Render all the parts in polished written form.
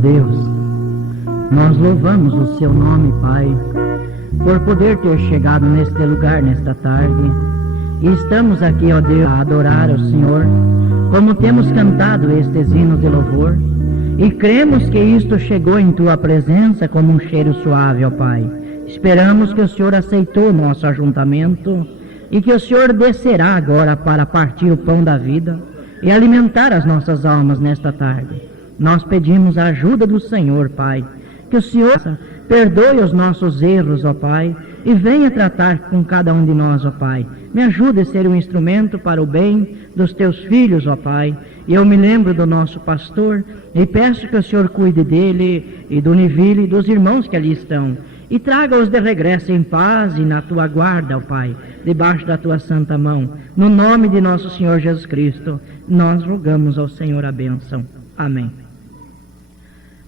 Deus, nós louvamos o Seu nome, Pai, por poder ter chegado neste lugar nesta tarde. E estamos aqui, ó Deus, a adorar ao Senhor, como temos cantado estes hinos de louvor. E cremos que isto chegou em Tua presença como um cheiro suave, ó Pai. Esperamos que o Senhor aceitou o nosso ajuntamento e que o Senhor descerá agora para partir o pão da vida e alimentar as nossas almas nesta tarde. Nós pedimos a ajuda do Senhor, Pai, que o Senhor perdoe os nossos erros, ó Pai, e venha tratar com cada um de nós, ó Pai. Me ajude a ser um instrumento para o bem dos Teus filhos, ó Pai. E eu me lembro do nosso pastor e peço que o Senhor cuide dele e do Niville e dos irmãos que ali estão. E traga-os de regresso em paz e na Tua guarda, ó Pai, debaixo da Tua santa mão. No nome de nosso Senhor Jesus Cristo, nós rogamos ao Senhor a bênção. Amém.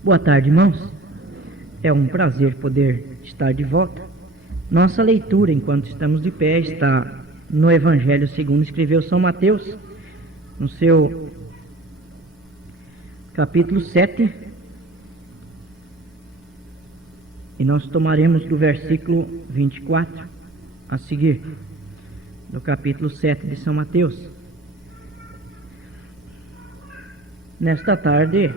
Boa tarde, irmãos. É um prazer poder estar de volta. Nossa leitura, enquanto estamos de pé, está no Evangelho segundo escreveu São Mateus, no seu capítulo 7. E nós tomaremos do versículo 24 a seguir, do capítulo 7 de São Mateus. Nesta tarde,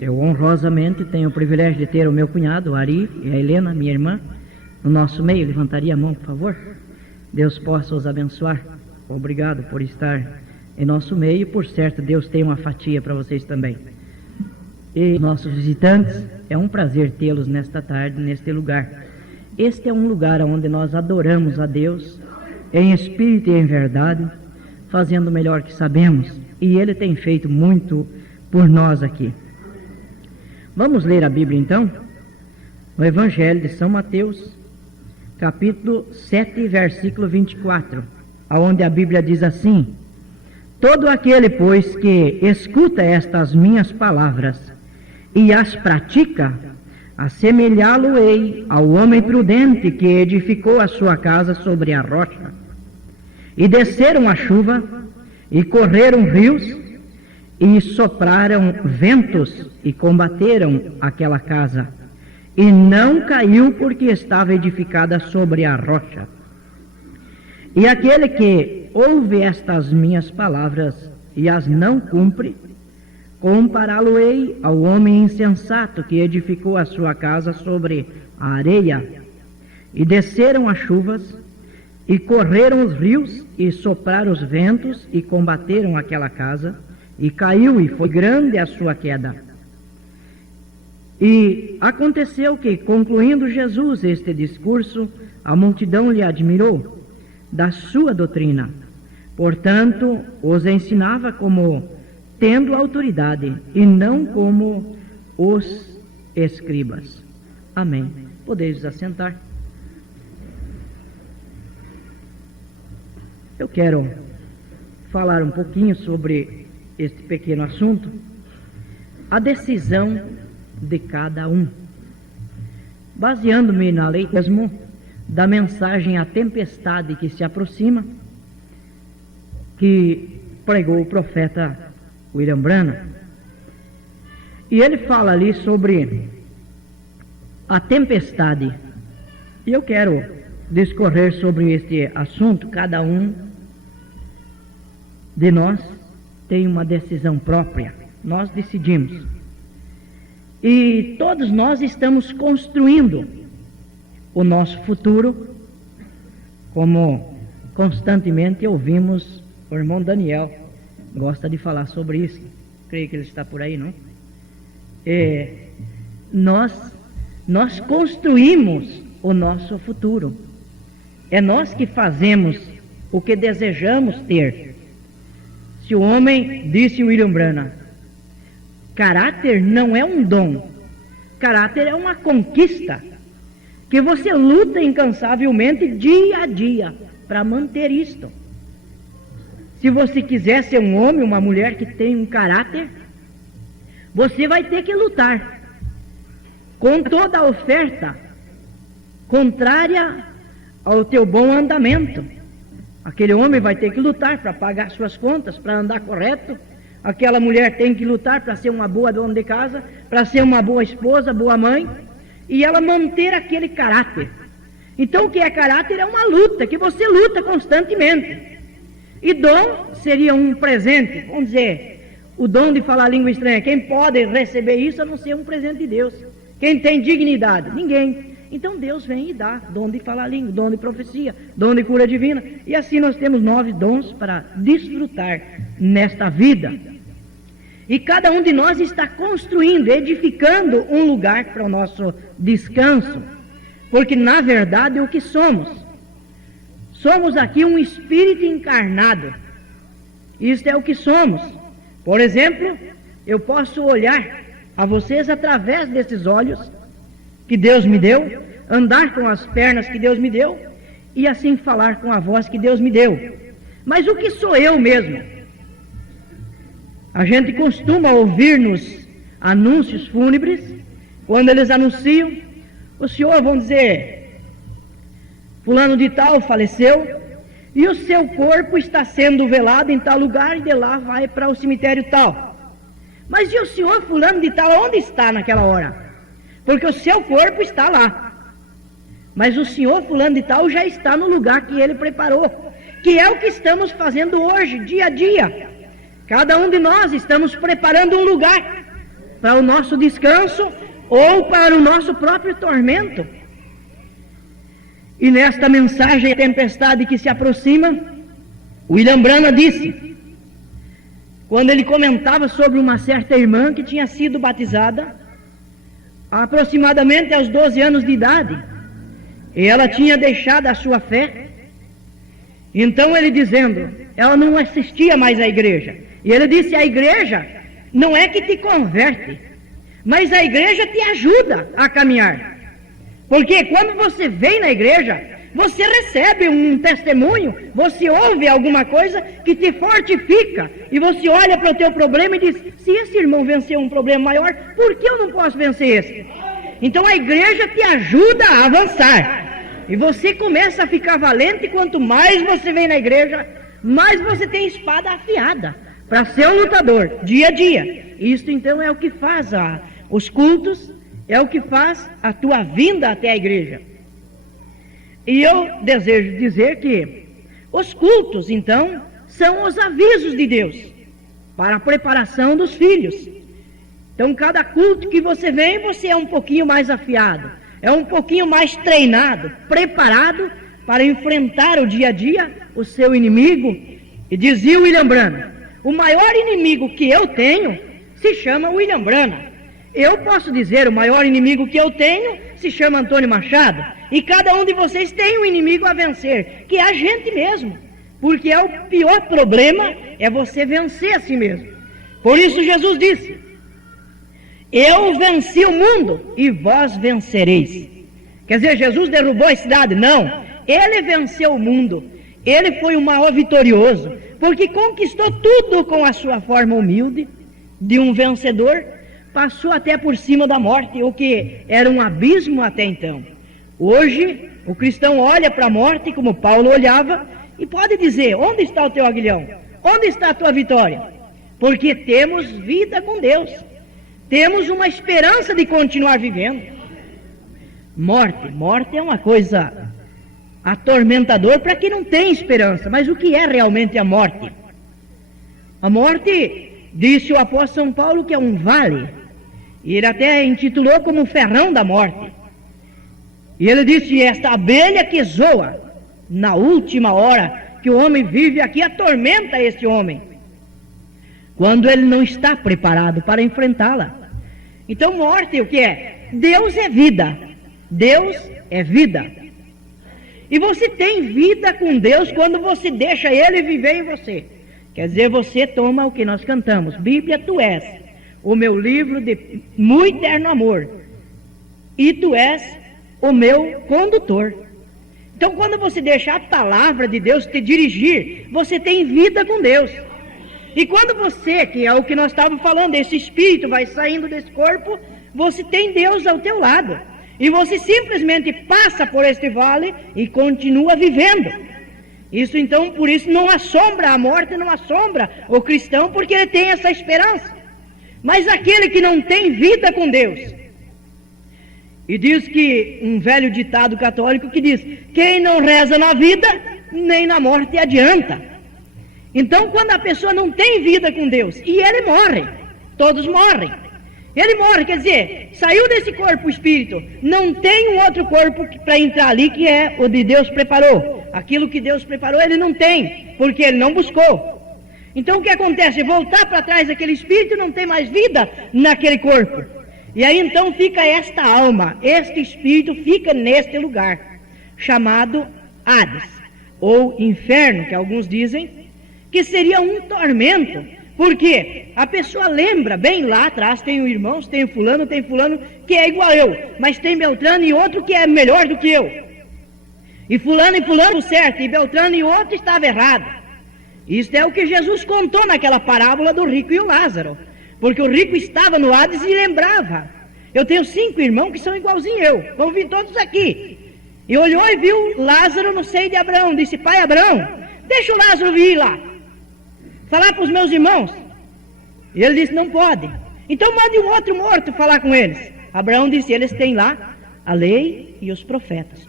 eu honrosamente tenho o privilégio de ter o meu cunhado, Ari, e a Helena, minha irmã, no nosso meio. Levantaria a mão, por favor. Deus possa os abençoar. Obrigado por estar em nosso meio. Por certo, Deus tem uma fatia para vocês também. E nossos visitantes, é um prazer tê-los nesta tarde, neste lugar. Este é um lugar onde nós adoramos a Deus, em espírito e em verdade, fazendo o melhor que sabemos. E Ele tem feito muito por nós aqui. Vamos ler a Bíblia então, no Evangelho de São Mateus, capítulo 7, versículo 24, aonde a Bíblia diz assim: todo aquele, pois, que escuta estas minhas palavras e as pratica, assemelhá-lo-ei ao homem prudente que edificou a sua casa sobre a rocha. E desceram a chuva, e correram rios, e sopraram ventos, e combateram aquela casa, e não caiu, porque estava edificada sobre a rocha. E aquele que ouve estas minhas palavras e as não cumpre, compará-lo-ei ao homem insensato que edificou a sua casa sobre a areia. E desceram as chuvas, e correram os rios, e sopraram os ventos, e combateram aquela casa, e caiu, e foi grande a sua queda. E aconteceu que, concluindo Jesus este discurso, a multidão lhe admirou da sua doutrina. Portanto, os ensinava como tendo autoridade, e não como os escribas. Amém. Podeis assentar. Eu quero falar um pouquinho sobre este pequeno assunto, a decisão de cada um, baseando-me na lei mesmo da mensagem A Tempestade que se aproxima, que pregou o profeta William Branham. E ele fala ali sobre a tempestade, e eu quero discorrer sobre este assunto. Cada um de nós tem uma decisão própria, nós decidimos. E todos nós estamos construindo o nosso futuro, como constantemente ouvimos o irmão Daniel, gosta de falar sobre isso. Creio que ele está por aí, não? Nós construímos o nosso futuro. É nós que fazemos o que desejamos ter. Se o homem, disse William Branham, caráter não é um dom, caráter é uma conquista que você luta incansavelmente dia a dia para manter isto. Se você quiser ser um homem, uma mulher que tem um caráter, você vai ter que lutar com toda a oferta contrária ao teu bom andamento. Aquele homem vai ter que lutar para pagar suas contas, para andar correto, aquela mulher tem que lutar para ser uma boa dona de casa, para ser uma boa esposa, boa mãe, e ela manter aquele caráter. Então o que é caráter? É uma luta, que você luta constantemente. E dom seria um presente, vamos dizer, o dom de falar língua estranha. Quem pode receber isso a não ser um presente de Deus? Quem tem dignidade? Ninguém. Então Deus vem e dá dom de falar língua, dom de profecia, dom de cura divina. E assim nós temos 9 dons para desfrutar nesta vida. E cada um de nós está construindo, edificando um lugar para o nosso descanso. Porque na verdade o que somos? Somos aqui um espírito encarnado. Isto é o que somos. Por exemplo, eu posso olhar a vocês através desses olhos que Deus me deu, andar com as pernas que Deus me deu e assim falar com a voz que Deus me deu. Mas o que sou eu mesmo? A gente costuma ouvir nos anúncios fúnebres, quando eles anunciam, o senhor, vamos dizer, fulano de tal faleceu e o seu corpo está sendo velado em tal lugar e de lá vai para o cemitério tal. Mas e o senhor fulano de tal, onde está naquela hora? Porque o seu corpo está lá. Mas o senhor fulano de tal já está no lugar que ele preparou, que é o que estamos fazendo hoje, dia a dia. Cada um de nós estamos preparando um lugar para o nosso descanso ou para o nosso próprio tormento. E nesta mensagem, a tempestade que se aproxima, William Branham disse, quando ele comentava sobre uma certa irmã que tinha sido batizada, aproximadamente aos 12 anos de idade, e ela tinha deixado a sua fé. Então ele dizendo, ela não assistia mais à igreja, e ele disse, a igreja não é que te converte, mas a igreja te ajuda a caminhar. Porque quando você vem na igreja, você recebe um testemunho, você ouve alguma coisa que te fortifica, e você olha para o teu problema e diz, se esse irmão venceu um problema maior, por que eu não posso vencer esse? Então a igreja te ajuda a avançar, e você começa a ficar valente. Quanto mais você vem na igreja, mais você tem espada afiada, para ser um lutador, dia a dia. Isto então é o que faz os cultos, é o que faz a tua vinda até a igreja. E eu desejo dizer que os cultos, então, são os avisos de Deus para a preparação dos filhos. Então, cada culto que você vem, você é um pouquinho mais afiado, é um pouquinho mais treinado, preparado para enfrentar o dia a dia, o seu inimigo. E dizia William Branham, o maior inimigo que eu tenho se chama William Branham. Eu posso dizer, o maior inimigo que eu tenho se chama Antônio Machado, e cada um de vocês tem um inimigo a vencer, que é a gente mesmo, porque é o pior problema, é você vencer a si mesmo. Por isso Jesus disse, eu venci o mundo e vós vencereis. Quer dizer, Jesus derrubou a cidade? Não, ele venceu o mundo, ele foi o maior vitorioso, porque conquistou tudo com a sua forma humilde, de um vencedor, passou até por cima da morte, o que era um abismo até então. Hoje, o cristão olha para a morte como Paulo olhava e pode dizer, onde está o teu aguilhão? Onde está a tua vitória? Porque temos vida com Deus, temos uma esperança de continuar vivendo. Morte é uma coisa atormentadora para quem não tem esperança. Mas o que é realmente a morte? A morte, disse o apóstolo São Paulo, que é um vale. E ele até intitulou como o ferrão da morte. E ele disse, esta abelha que zoa na última hora que o homem vive aqui, atormenta este homem, quando ele não está preparado para enfrentá-la. Então morte o que é? Deus é vida. Deus é vida. E você tem vida com Deus quando você deixa Ele viver em você. Quer dizer, você toma o que nós cantamos, Bíblia tu és, o meu livro de muito eterno amor, e tu és o meu condutor. Então quando você deixar a palavra de Deus te dirigir, você tem vida com Deus. E quando você, que é o que nós estávamos falando, esse espírito vai saindo desse corpo, você tem Deus ao teu lado, e você simplesmente passa por este vale e continua vivendo. Isso então, por isso não assombra a morte, não assombra o cristão, porque ele tem essa esperança. Mas aquele que não tem vida com Deus, e diz que um velho ditado católico que diz: quem não reza na vida, nem na morte adianta. Então, quando a pessoa não tem vida com Deus, e ele morre, todos morrem, ele morre, quer dizer, saiu desse corpo o espírito, não tem um outro corpo para entrar ali, que é o de Deus preparou. Aquilo que Deus preparou ele não tem, porque ele não buscou. Então o que acontece? Voltar para trás aquele espírito, não tem mais vida naquele corpo. E aí então fica esta alma, este espírito fica neste lugar, chamado Hades, ou inferno, que alguns dizem, que seria um tormento, porque a pessoa lembra, bem lá atrás, tenho irmãos, tenho fulano que é igual a eu, mas tem Beltrano e outro que é melhor do que eu. E fulano certo, e Beltrano e outro estava errado. Isto é o que Jesus contou naquela parábola do rico e o Lázaro. Porque o rico estava no Hades e lembrava. Eu tenho 5 irmãos que são igualzinho eu, vão vir todos aqui. E olhou e viu Lázaro no seio de Abraão. Disse: pai Abraão, deixa o Lázaro vir lá, falar para os meus irmãos. E ele disse: não pode. Então mande um outro morto falar com eles. Abraão disse: eles têm lá a lei e os profetas.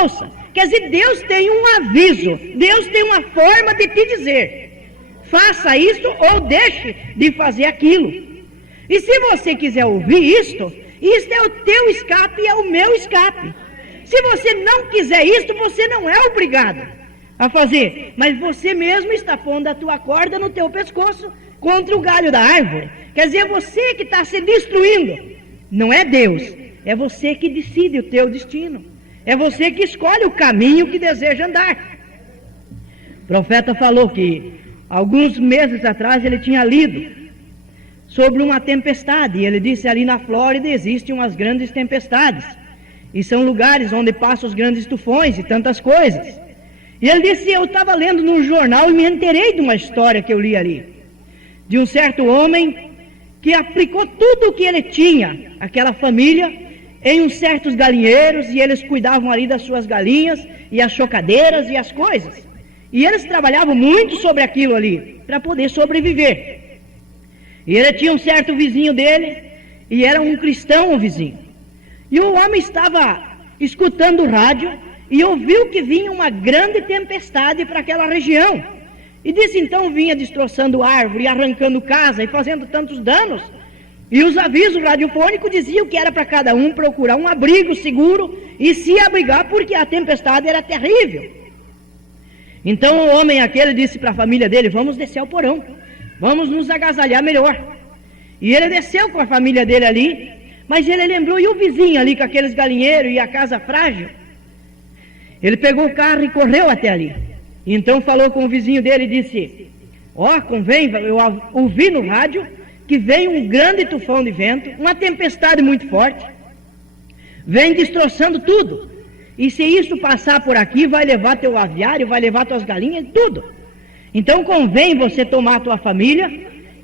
Ouça, quer dizer, Deus tem um aviso, Deus tem uma forma de te dizer: faça isto ou deixe de fazer aquilo. E se você quiser ouvir isto é o teu escape e é o meu escape. Se você não quiser isto, você não é obrigado a fazer, mas você mesmo está pondo a tua corda no teu pescoço contra o galho da árvore. Quer dizer, é você que está se destruindo, não é Deus, é você que decide o teu destino. É você que escolhe o caminho que deseja andar. O profeta falou que alguns meses atrás ele tinha lido sobre uma tempestade. E ele disse: ali na Flórida existem umas grandes tempestades. E são lugares onde passam os grandes tufões e tantas coisas. E ele disse: eu estava lendo num jornal e me enterei de uma história que eu li ali. De um certo homem que aplicou tudo o que ele tinha, aquela família, em uns certos galinheiros, e eles cuidavam ali das suas galinhas, e as chocadeiras e as coisas. E eles trabalhavam muito sobre aquilo ali, para poder sobreviver. E ele tinha um certo vizinho dele, e era um cristão o vizinho. E o homem estava escutando o rádio, e ouviu que vinha uma grande tempestade para aquela região. E disse então vinha destroçando árvore, arrancando casa, e fazendo tantos danos. E os avisos radiofônicos diziam que era para cada um procurar um abrigo seguro e se abrigar, porque a tempestade era terrível. Então o homem aquele disse para a família dele: vamos descer ao porão, vamos nos agasalhar melhor. E ele desceu com a família dele ali, mas ele lembrou: e o vizinho ali com aqueles galinheiros e a casa frágil? Ele pegou o carro e correu até ali. E então falou com o vizinho dele e disse: convém, eu ouvi no rádio que vem um grande tufão de vento, uma tempestade muito forte, vem destroçando tudo, e se isso passar por aqui, vai levar teu aviário, vai levar tuas galinhas, tudo. Então convém você tomar tua família,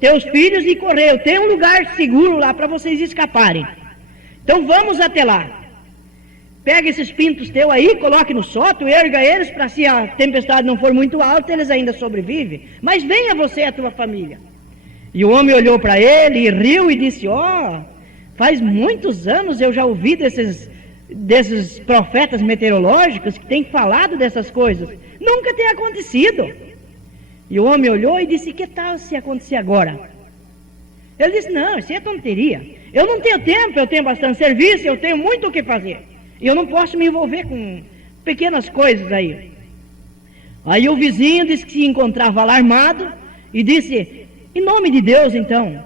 teus filhos e correr. Eu tenho um lugar seguro lá para vocês escaparem. Então vamos até lá. Pega esses pintos teus aí, coloque no sótão, erga eles, para se a tempestade não for muito alta, eles ainda sobrevivem. Mas venha você e a tua família. E o homem olhou para ele e riu e disse: faz muitos anos eu já ouvi desses profetas meteorológicos que têm falado dessas coisas. Nunca tem acontecido. E o homem olhou e disse: que tal se acontecer agora? Ele disse: não, isso é tonteria. Eu não tenho tempo, eu tenho bastante serviço, eu tenho muito o que fazer. E eu não posso me envolver com pequenas coisas aí. Aí o vizinho disse que se encontrava alarmado e disse: em nome de Deus, então,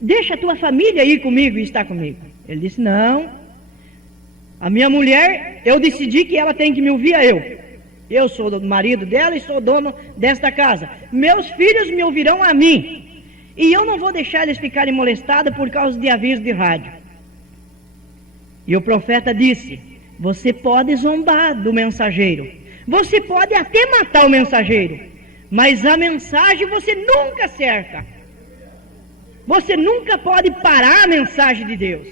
deixa a tua família ir comigo e estar comigo. Ele disse: não, a minha mulher, eu decidi que ela tem que me ouvir a eu. Eu sou o marido dela e sou dono desta casa. Meus filhos me ouvirão a mim. E eu não vou deixar eles ficarem molestados por causa de aviso de rádio. E o profeta disse: você pode zombar do mensageiro, você pode até matar o mensageiro, mas a mensagem você nunca cerca. Você nunca pode parar a mensagem de Deus.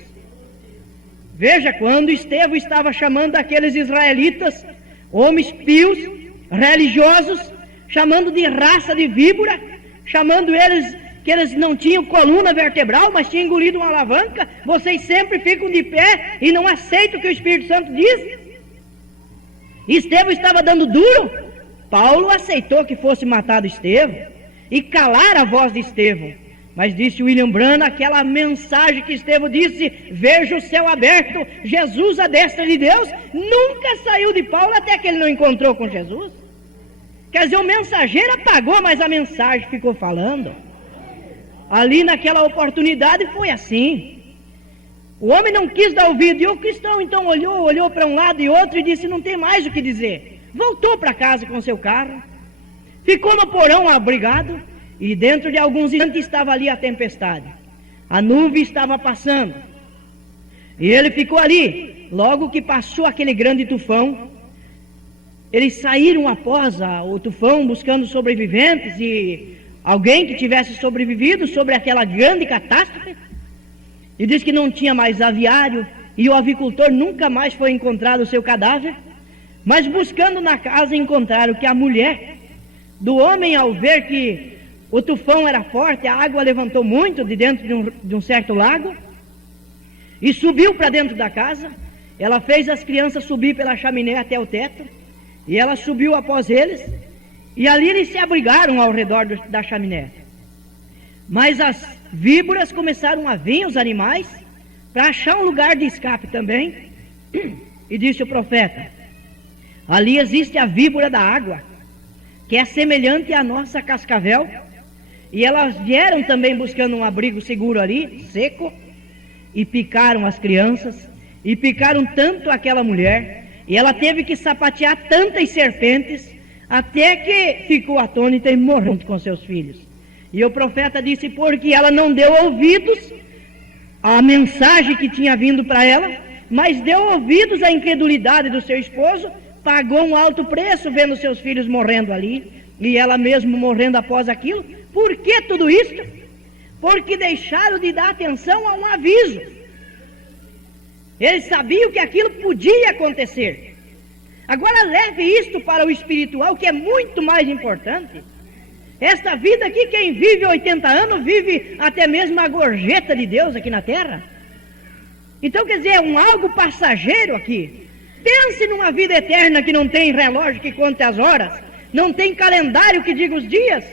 Veja, quando Estevão estava chamando aqueles israelitas, Homens pios, religiosos, chamando de raça de víbora, chamando eles que eles não tinham coluna vertebral, mas tinham engolido uma alavanca. Vocês sempre ficam de pé e não aceitam o que o Espírito Santo diz. Estevão estava dando duro. Paulo aceitou que fosse matado Estevão e calar a voz de Estevão. Mas disse William Branham, aquela mensagem que Estevão disse, veja o céu aberto, Jesus à destra de Deus, nunca saiu de Paulo até que ele não encontrou com Jesus. Quer dizer, o mensageiro apagou, mas a mensagem ficou falando. Ali naquela oportunidade foi assim. O homem não quis dar ouvido, e o cristão então olhou para um lado e outro e disse, não tem mais o que dizer. Voltou para casa com seu carro, ficou no porão abrigado, e dentro de alguns instantes estava ali a tempestade. A nuvem estava passando, e ele ficou ali. Logo que passou aquele grande tufão, eles saíram após o tufão buscando sobreviventes e alguém que tivesse sobrevivido sobre aquela grande catástrofe. E diz que não tinha mais aviário e o avicultor nunca mais foi encontrado o seu cadáver. Mas buscando na casa encontraram que a mulher do homem, ao ver que o tufão era forte, a água levantou muito de dentro de um certo lago e subiu para dentro da casa. Ela fez as crianças subir pela chaminé até o teto e ela subiu após eles e ali eles se abrigaram ao redor da chaminé. Mas as víboras começaram a vir, os animais, para achar um lugar de escape também. E disse o profeta, ali existe a víbora da água, que é semelhante à nossa cascavel, e elas vieram também buscando um abrigo seguro ali, seco, e picaram as crianças, e picaram tanto aquela mulher, e ela teve que sapatear tantas serpentes, até que ficou atônita e morreu junto com seus filhos. E o profeta disse, porque ela não deu ouvidos à mensagem que tinha vindo para ela, mas deu ouvidos à incredulidade do seu esposo, pagou um alto preço vendo seus filhos morrendo ali, e ela mesmo morrendo após aquilo. Por que tudo isso? Porque deixaram de dar atenção a um aviso. Eles sabiam que aquilo podia acontecer. Agora leve isto para o espiritual, que é muito mais importante. Esta vida aqui, quem vive 80 anos, vive até mesmo a gorjeta de Deus aqui na terra. Então, quer dizer, é algo passageiro aqui. Pense numa vida eterna que não tem relógio que conte as horas, não tem calendário que diga os dias.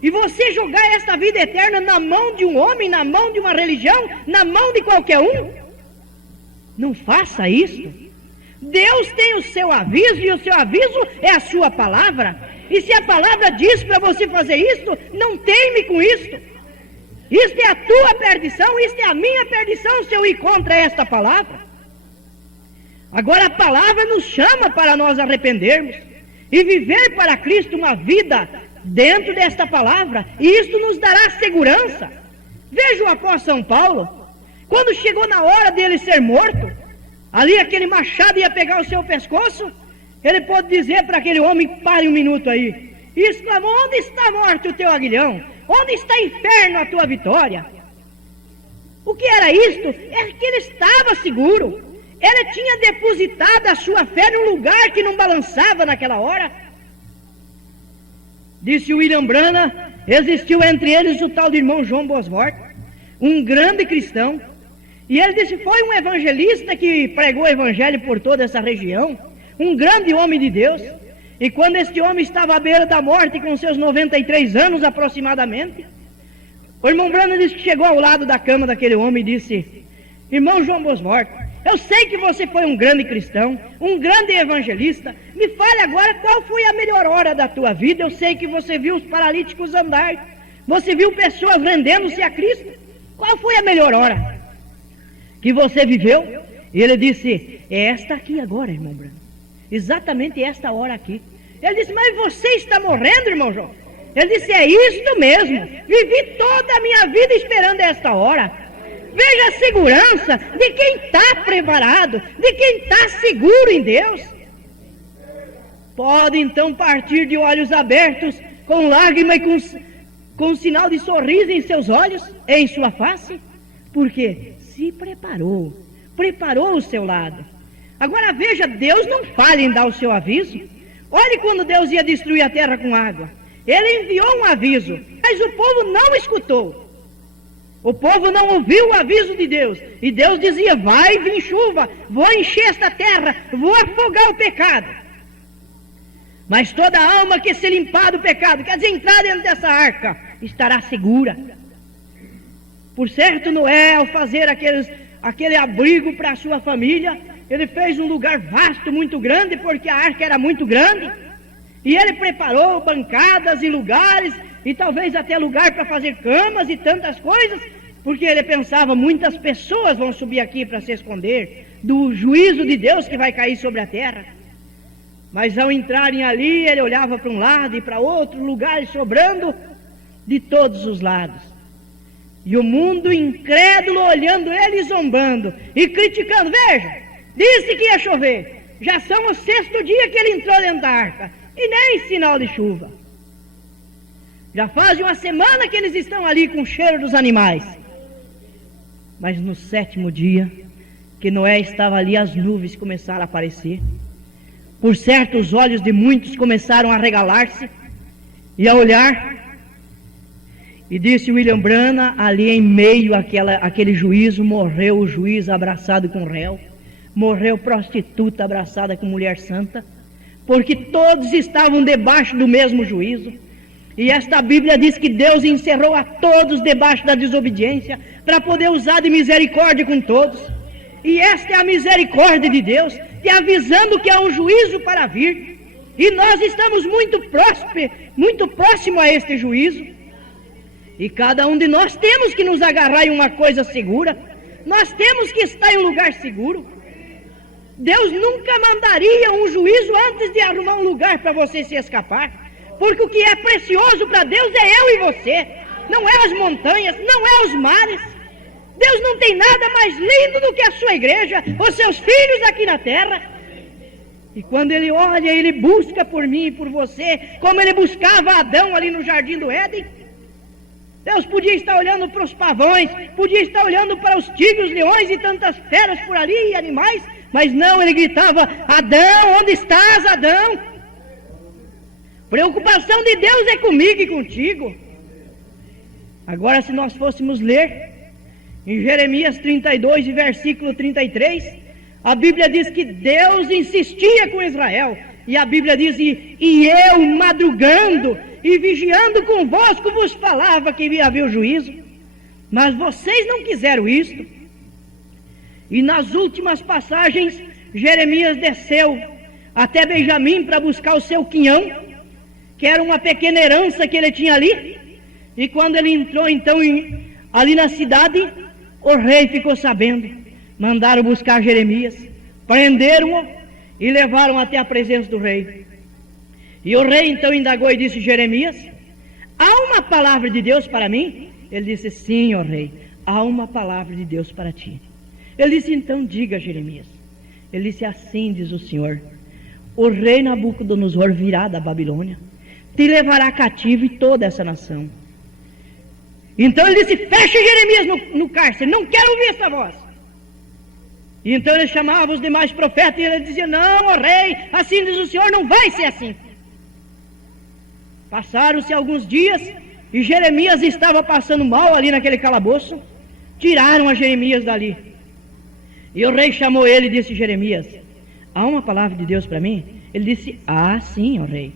E você jogar esta vida eterna na mão de um homem, na mão de uma religião, na mão de qualquer um, não faça isso. Deus tem o seu aviso, e o seu aviso é a sua palavra. E se a palavra diz para você fazer isto, não teime com isto. Isto é a tua perdição, isto é a minha perdição se eu ir contra esta palavra. Agora a palavra nos chama para nós arrependermos e viver para Cristo uma vida dentro desta palavra, e isto nos dará segurança. Veja o apóstolo São Paulo, quando chegou na hora dele ser morto, ali aquele machado ia pegar o seu pescoço, ele pode dizer para aquele homem, pare um minuto aí, e exclamou, onde está morte o teu aguilhão? Onde está inferno a tua vitória? O que era isto? É que ele estava seguro, ele tinha depositado a sua fé num lugar que não balançava naquela hora. Disse William Branham, existiu entre eles o tal de irmão João Bosworth, um grande cristão, e ele disse, foi um evangelista que pregou o evangelho por toda essa região, um grande homem de Deus. E quando este homem estava à beira da morte, com seus 93 anos aproximadamente, o irmão Branham disse que chegou ao lado da cama daquele homem e disse, irmão João Bosworth, eu sei que você foi um grande cristão, um grande evangelista, me fale agora qual foi a melhor hora da tua vida. Eu sei que você viu os paralíticos andar, você viu pessoas rendendo-se a Cristo, qual foi a melhor hora que você viveu? E ele disse, é esta aqui agora, irmão Branham, exatamente esta hora aqui. Ele disse, mas você está morrendo, irmão João? Ele disse, é isto mesmo, vivi toda a minha vida esperando esta hora. Veja a segurança de quem está preparado, de quem está seguro em Deus. Pode então partir de olhos abertos, com lágrima e com sinal de sorriso em seus olhos, em sua face, porque se preparou o seu lado. Agora veja, Deus não falha em dar o seu aviso. Olhe quando Deus ia destruir a terra com água. Ele enviou um aviso, mas o povo não escutou. O povo não ouviu o aviso de Deus. E Deus dizia, vai vir chuva, vou encher esta terra, vou afogar o pecado. Mas toda alma que se limpar do pecado, quer dizer, entrar dentro dessa arca, estará segura. Por certo, Noé, ao fazer aquele abrigo para a sua família, ele fez um lugar vasto, muito grande, porque a arca era muito grande. E ele preparou bancadas e lugares, e talvez até lugar para fazer camas e tantas coisas, porque ele pensava, muitas pessoas vão subir aqui para se esconder do juízo de Deus que vai cair sobre a terra. Mas ao entrarem ali, ele olhava para um lado e para outro, lugares sobrando de todos os lados. E o mundo incrédulo olhando ele e zombando e criticando. Veja, disse que ia chover. Já são o 6º dia que ele entrou dentro da arca e nem sinal de chuva. Já faz uma semana que eles estão ali com o cheiro dos animais. Mas no 7º dia que Noé estava ali, as nuvens começaram a aparecer. Por certo, os olhos de muitos começaram a regalar-se e a olhar. E disse William Branham, ali em meio àquele juízo, morreu o juiz abraçado com o réu, morreu prostituta abraçada com mulher santa, porque todos estavam debaixo do mesmo juízo. E esta Bíblia diz que Deus encerrou a todos debaixo da desobediência, para poder usar de misericórdia com todos. E esta é a misericórdia de Deus, te avisando que há um juízo para vir. E nós estamos muito próximo a este juízo. E cada um de nós temos que nos agarrar em uma coisa segura. Nós temos que estar em um lugar seguro. Deus nunca mandaria um juízo antes de arrumar um lugar para você se escapar. Porque o que é precioso para Deus é eu e você. Não é as montanhas, não é os mares. Deus não tem nada mais lindo do que a sua igreja, os seus filhos aqui na terra. E quando Ele olha, Ele busca por mim e por você, como Ele buscava Adão ali no jardim do Éden. Deus podia estar olhando para os pavões, podia estar olhando para os tigres, leões e tantas feras por ali e animais, mas não, Ele gritava, Adão, onde estás, Adão? Preocupação de Deus é comigo e contigo. Agora, se nós fôssemos ler em Jeremias 32 e versículo 33, a Bíblia diz que Deus insistia com Israel, e a Bíblia diz, e eu madrugando e vigiando convosco vos falava que ia haver o juízo, mas vocês não quiseram isto. E nas últimas passagens, Jeremias desceu até Benjamim para buscar o seu quinhão, que era uma pequena herança que ele tinha ali. E quando ele entrou então ali na cidade, o rei ficou sabendo, mandaram buscar Jeremias, prenderam-o e levaram até a presença do rei. E o rei então indagou e disse, Jeremias, há uma palavra de Deus para mim? Ele disse, sim, ó rei, há uma palavra de Deus para ti. Ele disse, então diga, Jeremias. Ele disse, assim diz o Senhor, o rei Nabucodonosor virá da Babilônia, te levará cativo e toda essa nação. Então ele disse, fecha Jeremias no cárcere, não quero ouvir essa voz. E então ele chamava os demais profetas e ele dizia, não, ó rei, assim diz o Senhor, não vai ser assim. Passaram-se alguns dias e Jeremias estava passando mal ali naquele calabouço. Tiraram a Jeremias dali. E o rei chamou ele e disse, Jeremias, há uma palavra de Deus para mim? Ele disse, sim, ó rei.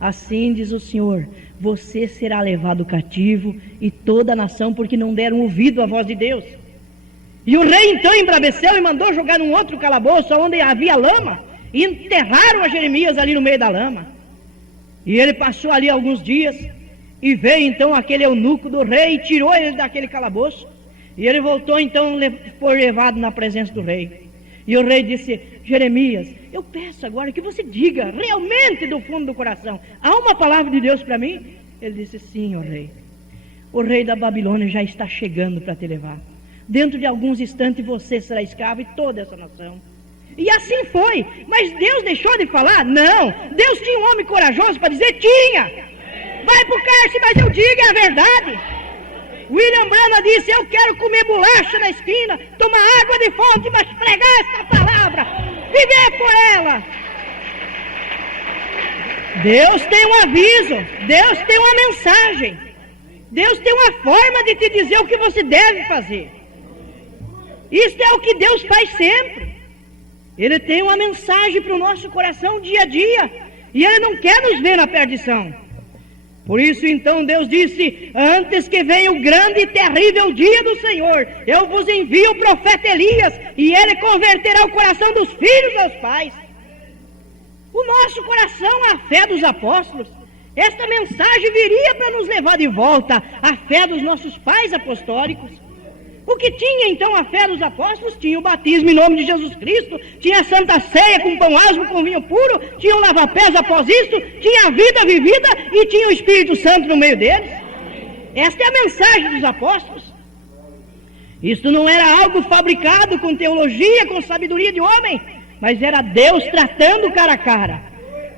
Assim diz o Senhor, você será levado cativo e toda a nação, porque não deram ouvido à voz de Deus. E o rei então embraveceu e mandou jogar num outro calabouço onde havia lama, e enterraram a Jeremias ali no meio da lama. E ele passou ali alguns dias, e veio então aquele eunuco do rei e tirou ele daquele calabouço, e ele voltou então, foi levado na presença do rei. E o rei disse, Jeremias, eu peço agora que você diga realmente do fundo do coração, há uma palavra de Deus para mim? Ele disse, sim, ó rei. O rei da Babilônia já está chegando para te levar. Dentro de alguns instantes você será escravo e toda essa nação. E assim foi. Mas Deus deixou de falar? Não. Deus tinha um homem corajoso para dizer? Tinha. Vai para o cárcere, mas eu digo a verdade. William Branham disse, eu quero comer bolacha na esquina, tomar água de fonte, mas pregar esta palavra. viver por ela. Deus tem um aviso, Deus tem uma mensagem, Deus tem uma forma de te dizer o que você deve fazer. Isso é o que Deus faz sempre. Ele tem uma mensagem para o nosso coração dia a dia, e Ele não quer nos ver na perdição. Por isso então Deus disse: antes que venha o grande e terrível dia do Senhor, eu vos envio o profeta Elias, e ele converterá o coração dos filhos aos pais. O nosso coração é a fé dos apóstolos. Esta mensagem viria para nos levar de volta à fé dos nossos pais apostólicos. O que tinha então a fé dos apóstolos? Tinha o batismo em nome de Jesus Cristo, tinha a Santa Ceia com pão asmo, com vinho puro, tinha o lava-pés após isto, tinha a vida vivida e tinha o Espírito Santo no meio deles. Esta é a mensagem dos apóstolos. Isto não era algo fabricado com teologia, com sabedoria de homem, mas era Deus tratando cara a cara.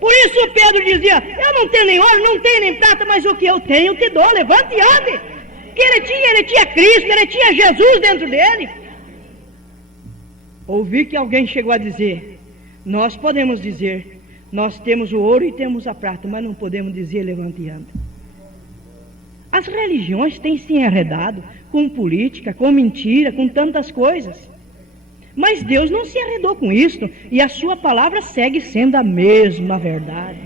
Por isso Pedro dizia: eu não tenho nem ouro, não tenho nem prata, mas o que eu tenho eu te dou, levante e ande. Que ele tinha Cristo, ele tinha Jesus dentro dele. Ouvi que alguém chegou a dizer: nós podemos dizer, nós temos o ouro e temos a prata, mas não podemos dizer levante e anda. As religiões têm se enredado com política, com mentira, com tantas coisas. Mas Deus não se enredou com isto, e a sua palavra segue sendo a mesma verdade.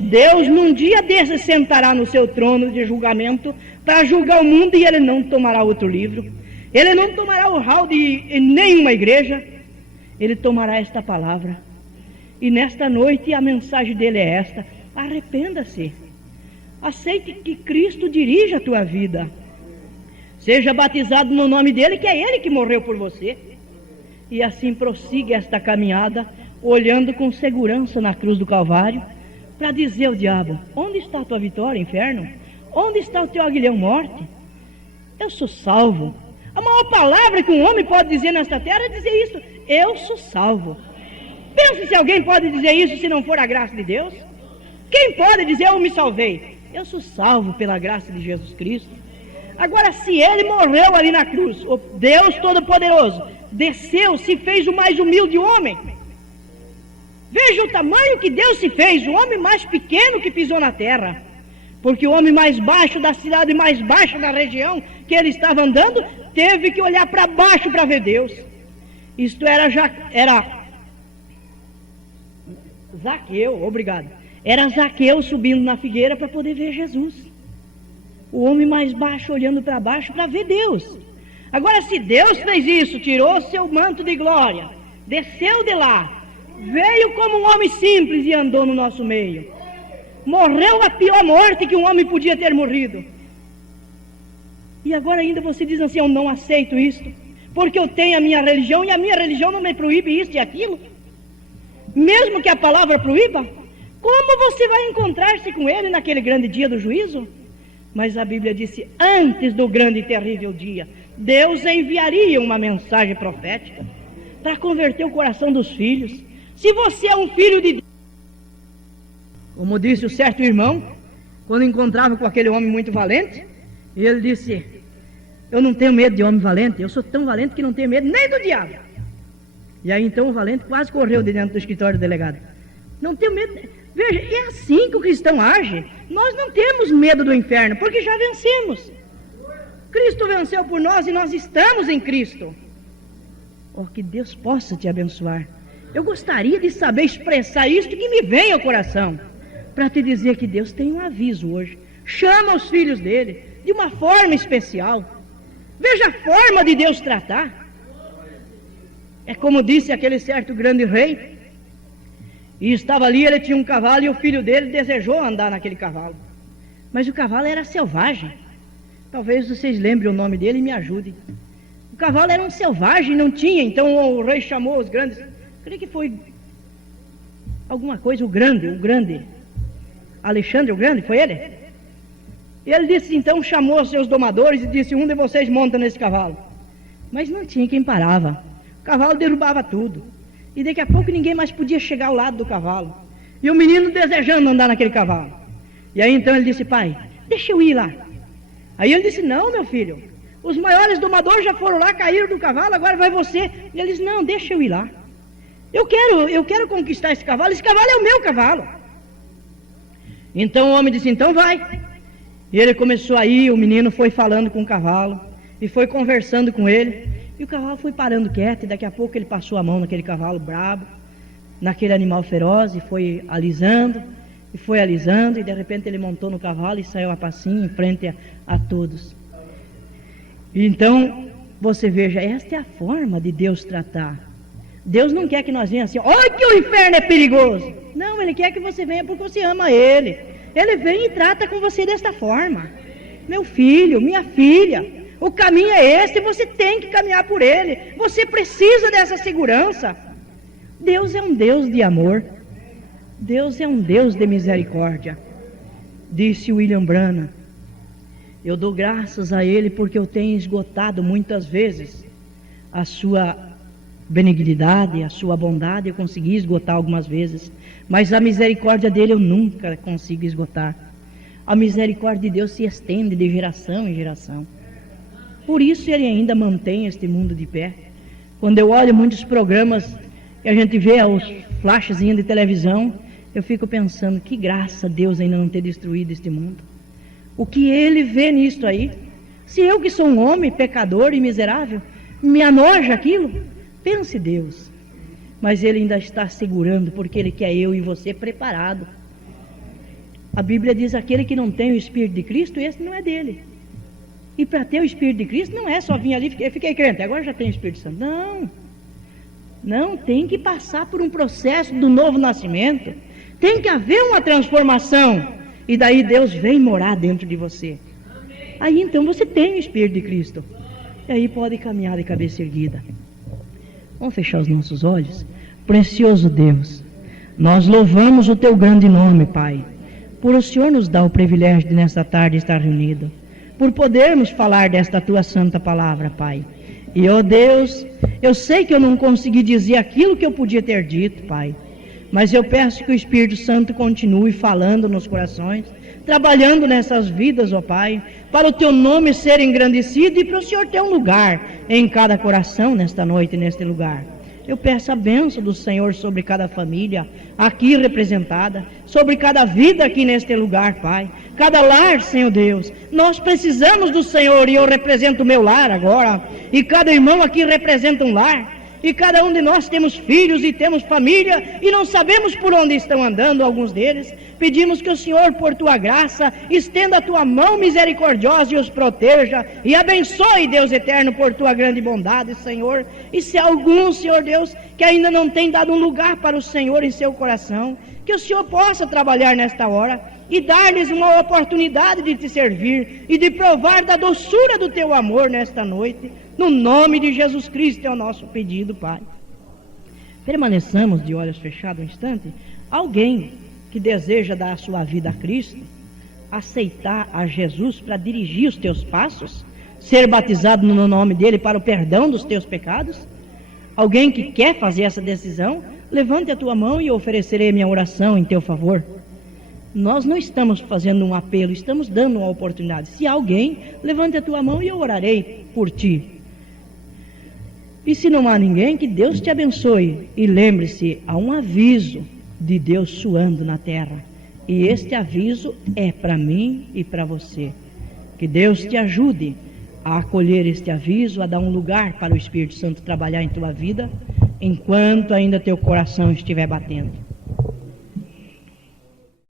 Deus num dia desses sentará no seu trono de julgamento para julgar o mundo, e Ele não tomará outro livro, Ele não tomará o hall de nenhuma igreja, Ele tomará esta palavra. E nesta noite a mensagem dele é esta: arrependa-se, aceite que Cristo dirija a tua vida, seja batizado no nome dele, que é Ele que morreu por você, e assim prossiga esta caminhada, olhando com segurança na cruz do Calvário, para dizer ao diabo: onde está a tua vitória, inferno? Onde está o teu aguilhão, morte? Eu sou salvo. A maior palavra que um homem pode dizer nesta terra é dizer isso: eu sou salvo. Pense se alguém pode dizer isso se não for a graça de Deus. Quem pode dizer: eu me salvei? Eu sou salvo pela graça de Jesus Cristo. Agora, se Ele morreu ali na cruz, o Deus Todo-Poderoso desceu, se fez o mais humilde homem. Veja o tamanho que Deus se fez, o homem mais pequeno que pisou na terra. Porque o homem mais baixo da cidade, mais baixo da região que ele estava andando, teve que olhar para baixo para ver Deus. Isto era Zaqueu, obrigado. Era Zaqueu subindo na figueira para poder ver Jesus. O homem mais baixo olhando para baixo para ver Deus. Agora, se Deus fez isso, tirou seu manto de glória, desceu de lá, veio como um homem simples e andou no nosso meio, morreu a pior morte que um homem podia ter morrido, e agora ainda você diz assim: eu não aceito isto, porque eu tenho a minha religião, e a minha religião não me proíbe isso e aquilo. Mesmo que a palavra proíba, como você vai encontrar-se com Ele naquele grande dia do juízo? Mas a Bíblia disse: antes do grande e terrível dia, Deus enviaria uma mensagem profética para converter o coração dos filhos. Se você é um filho de Deus, como disse o certo irmão, quando encontrava com aquele homem muito valente, e ele disse: eu não tenho medo de homem valente, eu sou tão valente que não tenho medo nem do diabo. E aí então o valente quase correu de dentro do escritório do delegado. Não tenho medo. Veja, é assim que o cristão age. Nós não temos medo do inferno, porque já vencemos. Cristo venceu por nós e nós estamos em Cristo. Oh, que Deus possa te abençoar. Eu gostaria de saber expressar isto que me vem ao coração, para te dizer que Deus tem um aviso hoje. Chama os filhos dele de uma forma especial. Veja a forma de Deus tratar. É como disse aquele certo grande rei, e estava ali, ele tinha um cavalo, e o filho dele desejou andar naquele cavalo, mas o cavalo era selvagem. Talvez vocês lembrem o nome dele e me ajudem. O cavalo era um selvagem, não tinha. Então o rei chamou os grandes, creio que foi alguma coisa, o grande Alexandre o Grande, foi ele? E ele disse, então chamou os seus domadores e disse: um de vocês monta nesse cavalo. Mas não tinha quem parava. O cavalo derrubava tudo, e daqui a pouco ninguém mais podia chegar ao lado do cavalo, e o menino desejando andar naquele cavalo. E aí então ele disse: pai, deixa eu ir lá. Aí ele disse: não, meu filho, os maiores domadores já foram lá, caíram do cavalo, agora vai você. E ele disse: não, deixa eu ir lá. eu quero conquistar esse cavalo é o meu cavalo. Então o homem disse, então vai. E ele começou a ir, o menino foi falando com o cavalo, e foi conversando com ele, e o cavalo foi parando quieto, e daqui a pouco ele passou a mão naquele cavalo brabo, naquele animal feroz, e foi alisando, e de repente ele montou no cavalo e saiu a passinho em frente a todos. Então, você veja, esta é a forma de Deus tratar. Deus não quer que nós venhamos assim, olha que o inferno é perigoso. Não, Ele quer que você venha porque você ama Ele. Ele vem e trata com você desta forma. Meu filho, minha filha, o caminho é este, você tem que caminhar por ele. Você precisa dessa segurança. Deus é um Deus de amor. Deus é um Deus de misericórdia. Disse William Branham, eu dou graças a Ele porque eu tenho esgotado muitas vezes a sua benignidade, a sua bondade, eu consegui esgotar algumas vezes, mas a misericórdia dele eu nunca consigo esgotar. A misericórdia de Deus se estende de geração em geração. Por isso Ele ainda mantém este mundo de pé. Quando eu olho muitos programas que a gente vê os flashzinhos de televisão, eu fico pensando, que graça Deus ainda não ter destruído este mundo. O que Ele vê nisto aí? Se eu que sou um homem pecador e miserável, me anoja aquilo, pense Deus. Mas Ele ainda está segurando, porque Ele quer eu e você preparado. A Bíblia diz, aquele que não tem o Espírito de Cristo, esse não é dele. E para ter o Espírito de Cristo não é só vir ali, fiquei crente, agora já tenho o Espírito Santo. Não, tem que passar por um processo do novo nascimento. Tem que haver uma transformação. E daí Deus vem morar dentro de você. Aí então você tem o Espírito de Cristo. E aí pode caminhar de cabeça erguida. Vamos fechar os nossos olhos. Precioso Deus, nós louvamos o Teu grande nome, Pai, por o Senhor nos dar o privilégio de nesta tarde estar reunido, por podermos falar desta Tua santa palavra, Pai. E, ó Deus, eu sei que eu não consegui dizer aquilo que eu podia ter dito, Pai, mas eu peço que o Espírito Santo continue falando nos corações, trabalhando nessas vidas, ó Pai, para o Teu nome ser engrandecido e para o Senhor ter um lugar em cada coração nesta noite, neste lugar. Eu peço a bênção do Senhor sobre cada família aqui representada, sobre cada vida aqui neste lugar, Pai. Cada lar, Senhor Deus. Nós precisamos do Senhor e eu represento o meu lar agora. E cada irmão aqui representa um lar. E cada um de nós temos filhos e temos família e não sabemos por onde estão andando alguns deles. Pedimos que o Senhor, por Tua graça, estenda a Tua mão misericordiosa e os proteja e abençoe, Deus eterno, por Tua grande bondade, Senhor. E se há algum, Senhor Deus, que ainda não tem dado um lugar para o Senhor em seu coração, que o Senhor possa trabalhar nesta hora e dar-lhes uma oportunidade de Te servir e de provar da doçura do Teu amor nesta noite. No nome de Jesus Cristo é o nosso pedido, Pai. Permaneçamos de olhos fechados um instante. Alguém que deseja dar a sua vida a Cristo, aceitar a Jesus para dirigir os teus passos, ser batizado no nome dele para o perdão dos teus pecados? Alguém que quer fazer essa decisão, levante a tua mão e eu oferecerei minha oração em teu favor. Nós não estamos fazendo um apelo, estamos dando uma oportunidade. Se há alguém, levante a tua mão e eu orarei por ti. E se não há ninguém, que Deus te abençoe. E lembre-se, há um aviso de Deus soando na terra. E este aviso é para mim e para você. Que Deus te ajude a acolher este aviso, a dar um lugar para o Espírito Santo trabalhar em tua vida, enquanto ainda teu coração estiver batendo.